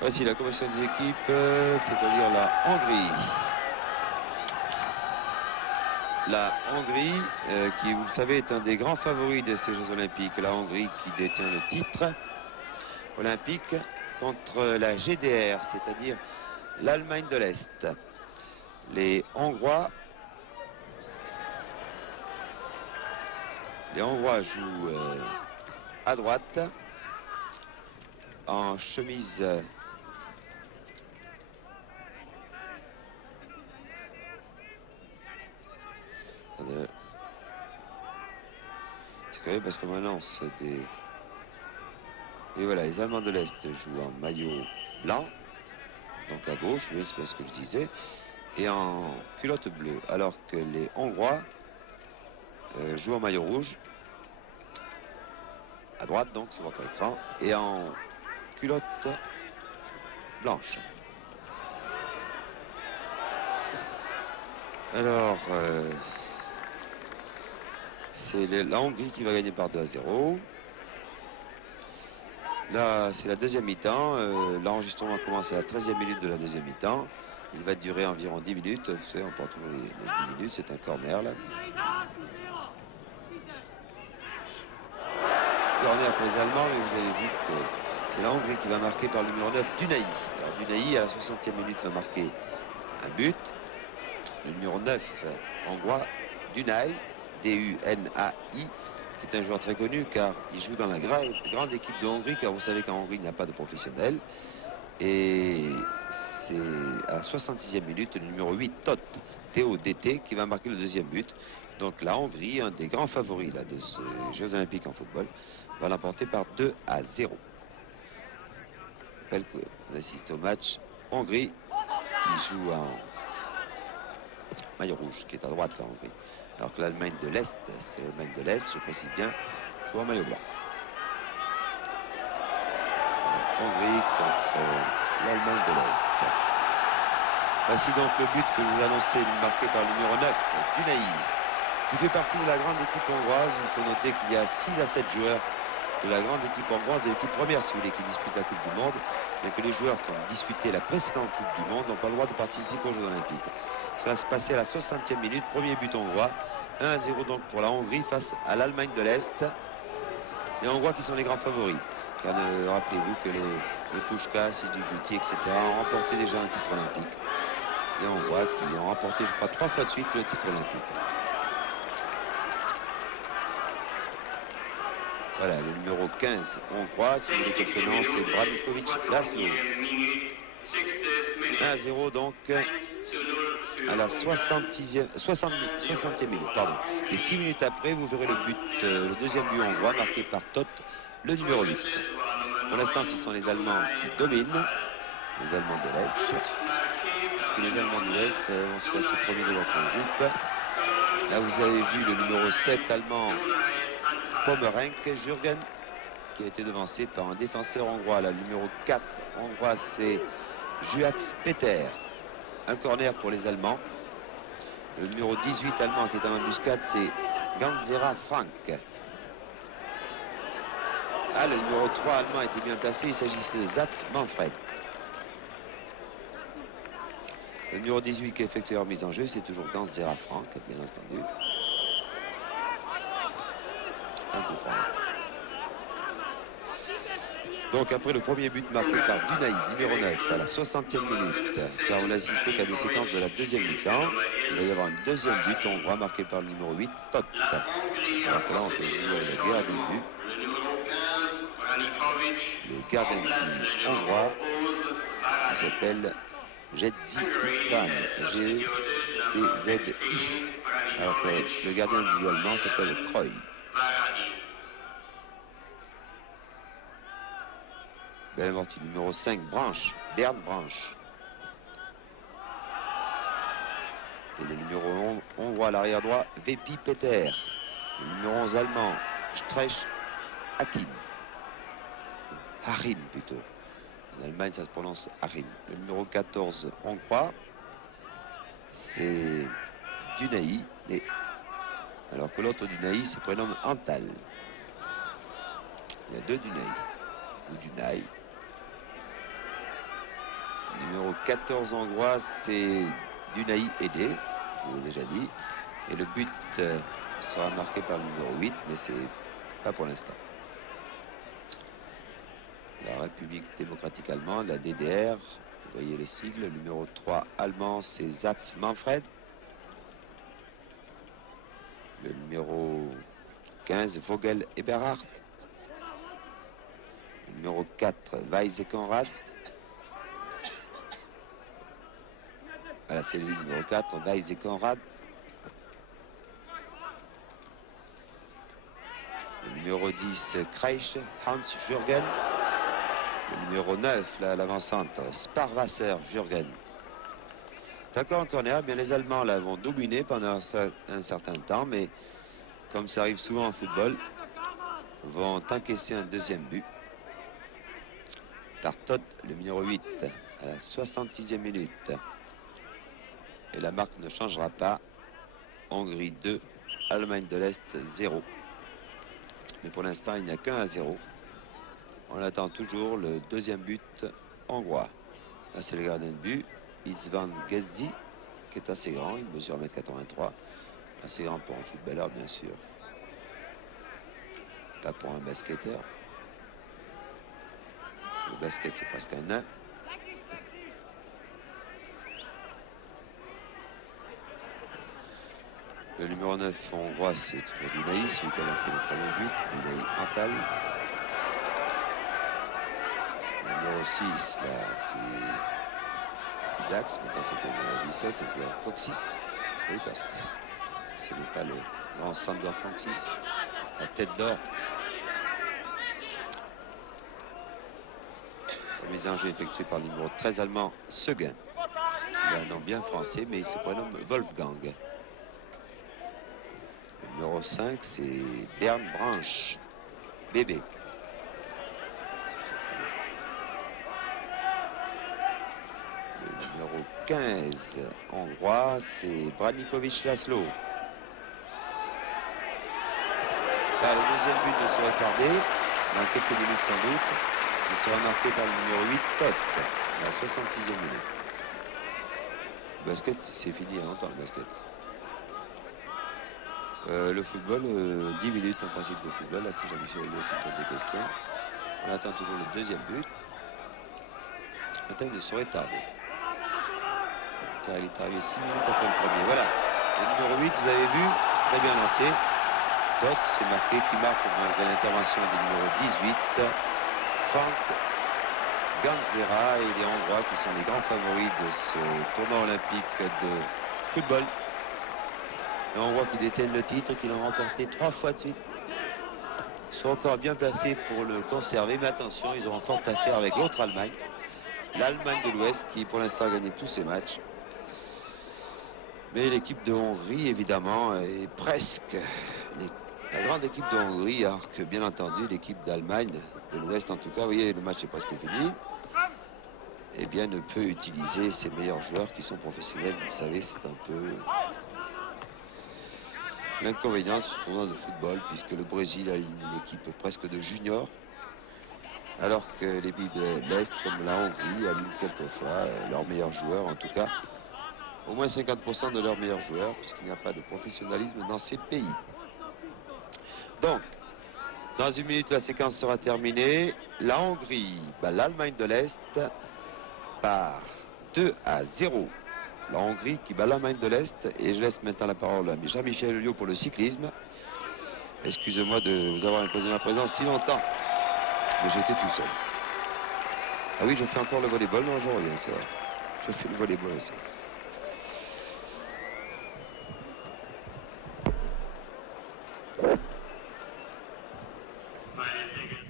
Voici la composition des équipes, c'est-à-dire la Hongrie. La Hongrie, qui, vous le savez, est un des grands favoris de ces Jeux Olympiques. La Hongrie qui détient le titre olympique contre la GDR, c'est-à-dire l'Allemagne de l'Est. Les Hongrois jouent à droite, en chemise parce que maintenant c'est des... Et voilà, les Allemands de l'Est jouent en maillot blanc, donc à gauche, oui, c'est ce que je disais, et en culotte bleue, alors que les Hongrois jouent en maillot rouge, à droite donc sur votre écran, et en culotte blanche. Alors, c'est la Hongrie qui va gagner par 2-0. Là, c'est la deuxième mi-temps. L'enregistrement a commencé à la 13e minute de la deuxième mi-temps. Il va durer environ 10 minutes. Vous savez, on prend toujours les 10 minutes. C'est un corner, là. Corner pour les Allemands, mais vous avez vu que c'est la Hongrie qui va marquer par le numéro 9, Dunay. Alors, Dunay, à la 60e minute, va marquer un but. Le numéro 9, hongrois, Dunay, D-U-N-A-I, qui est un joueur très connu car il joue dans la grande équipe de Hongrie, car vous savez qu'en Hongrie il n'y a pas de professionnels. Et c'est à la 66e minute le numéro 8, Tot, T-O-D-T, qui va marquer le deuxième but. Donc la Hongrie, un des grands favoris là, de ces Jeux Olympiques en football, va l'emporter par 2-0. Je rappelle qu'on assiste au match Hongrie qui joue en maillot rouge, qui est à droite la Hongrie. Alors que l'Allemagne de l'Est, c'est l'Allemagne de l'Est, je précise bien, joue en maillot blanc. Hongrie contre l'Allemagne de l'Est. Voici donc le but que vous annoncez, marqué par le numéro 9, Dunay, qui fait partie de la grande équipe hongroise. Il faut noter qu'il y a 6 à 7 joueurs de la grande équipe hongroise, de l'équipe première, si vous voulez, qui dispute la Coupe du Monde, mais que les joueurs qui ont disputé la précédente Coupe du Monde n'ont pas le droit de participer aux Jeux Olympiques. Ça va se passer à la 60e minute, premier but hongrois, 1-0 donc pour la Hongrie face à l'Allemagne de l'Est. Les Hongrois qui sont les grands favoris, car rappelez-vous que les Puskás, Sidi Guti, etc. ont remporté déjà un titre olympique. Les Hongrois qui ont remporté, je crois, 3 fois de suite le titre olympique. Voilà, le numéro 15 hongrois, si vous voulez quelques noms, c'est Branikovich Laszlo. 1-0 donc à la 60e minute, pardon. Et 6 minutes après, vous verrez le but, le deuxième but hongrois marqué par Tot, le numéro 8. Pour l'instant, ce sont les Allemands qui dominent, les Allemands de l'Est, puisque les Allemands de l'Est vont se classer premier de votre groupe. Là, vous avez vu le numéro 7 allemand, Pomerenke Jürgen, qui a été devancé par un défenseur hongrois. Là, le numéro 4 hongrois, c'est Juax Peter. Un corner pour les Allemands. Le numéro 18 allemand qui est en embuscade, c'est Ganzera Frank. Ah, le numéro 3 allemand était bien placé. Il s'agissait de Zat Manfred. Le numéro 18 qui effectue leur mise en jeu, c'est toujours Ganzera Frank, bien entendu. Donc après le premier but marqué par Dunay, numéro 9, à la 60e minute, car on n'assistait qu'à des séquences de la deuxième mi-temps, il va y avoir un deuxième but hongrois marqué par le numéro 8, Tot. Alors que là on fait jouer le gardien de but. Le gardien de but hongrois qui s'appelle Jedzi Isvan, G-C-Z-I. Alors que le gardien de but allemand s'appelle Kroy. Belle amortie, numéro 5, Branche, Bernd Branche. Et le numéro 11, hongrois à l'arrière droit, Vepi Peter. Le numéro 11 allemand, Streich Hakim. Harim plutôt. En Allemagne, ça se prononce Harim. Le numéro 14 hongrois, c'est Dunay. Alors que l'autre Dunay se prénomme Antal. Il y a deux Dunay. Ou Dunay. Numéro 14 hongrois, c'est Dunai Ede, je vous l'ai déjà dit. Et le but sera marqué par le numéro 8, mais c'est pas pour l'instant. La République démocratique allemande, la DDR, vous voyez les sigles. Le numéro 3 allemand, c'est Zapf Manfred. Le numéro 15, Vogel Eberhardt. Le numéro 4, Weiss Conrad. Voilà, c'est lui, le numéro 4, Weiss Conrad. Le numéro 10, Kreisch, Hans Jürgen. Le numéro 9, l'avancante, Sparwasser Jürgen. D'accord en corner, bien les Allemands là vont dominer pendant un certain temps, mais comme ça arrive souvent en football, vont encaisser un deuxième but. Par Todd, le numéro 8, à la 66e minute. Et la marque ne changera pas. Hongrie 2, Allemagne de l'Est 0. Mais pour l'instant, il n'y a qu'un à 0. On attend toujours le deuxième but hongrois. Là, c'est le gardien de but, István Geszti, qui est assez grand. Il mesure 1,83 m. Assez grand pour un footballeur, bien sûr. Pas pour un basketteur. Le basket, c'est presque un nain. Le numéro 9 hongrois, c'est toujours Dunai, celui qui a marqué le premier but. Dunai Antal. Le numéro 6, là, c'est Dax. Maintenant, c'était le numéro 17, c'est Coxis. Oui, parce que ce n'est pas le grand Sander Coxis, la tête d'or. La mise en jeu effectuée par le numéro 13 allemand, Seguin. Il a un nom bien français, mais il se prénomme Wolfgang. Le numéro 5, c'est Bernd Branch, bébé. Le numéro 15 hongrois, c'est Branikovic Laszlo. Là, le deuxième but ne sera tardé, dans quelques minutes sans doute. Il sera marqué par le numéro 8, Todt, à la 66e minute. Le basket, c'est fini il y a longtemps, le basket. Le football, 10 minutes en principe de football. Là, c'est Jean-Michel Hulot qui pose des questions. On attend toujours le deuxième but. Maintenant, il ne saurait tarder. Car il est arrivé 6 minutes après le premier. Voilà. Le numéro 8, vous avez vu, très bien lancé. Todt, c'est marqué, qui marque dans l'intervention du numéro 18, Frank Ganzera, et les Hongrois qui sont les grands favoris de ce tournoi olympique de football. Les Hongrois qui détiennent le titre, qui l'ont remporté 3 fois de suite. Ils sont encore bien placés pour le conserver, mais attention, ils auront fort à faire avec l'autre Allemagne. L'Allemagne de l'Ouest qui pour l'instant a gagné tous ses matchs. Mais l'équipe de Hongrie, évidemment, est presque la grande équipe de Hongrie, alors que bien entendu l'équipe d'Allemagne, de l'Ouest en tout cas, vous voyez, le match est presque fini, eh bien ne peut utiliser ses meilleurs joueurs qui sont professionnels. Vous savez, c'est un peu l'inconvénient de ce tournoi de football, puisque le Brésil a une équipe presque de juniors, alors que les pays de l'Est, comme la Hongrie, alignent quelquefois leurs meilleurs joueurs, en tout cas au moins 50% de leurs meilleurs joueurs, puisqu'il n'y a pas de professionnalisme dans ces pays. Donc, dans une minute, la séquence sera terminée. La Hongrie bat l'Allemagne de l'Est par 2-0. La Hongrie qui bat l'Allemagne de l'Est. Et je laisse maintenant la parole à Jean-Michel Hulot pour le cyclisme. Excusez-moi de vous avoir imposé ma présence si longtemps, mais j'étais tout seul. Ah oui, je fais encore le volleyball. Non, je reviens, c'est vrai. Je fais le volleyball aussi. Meine sehr geehrten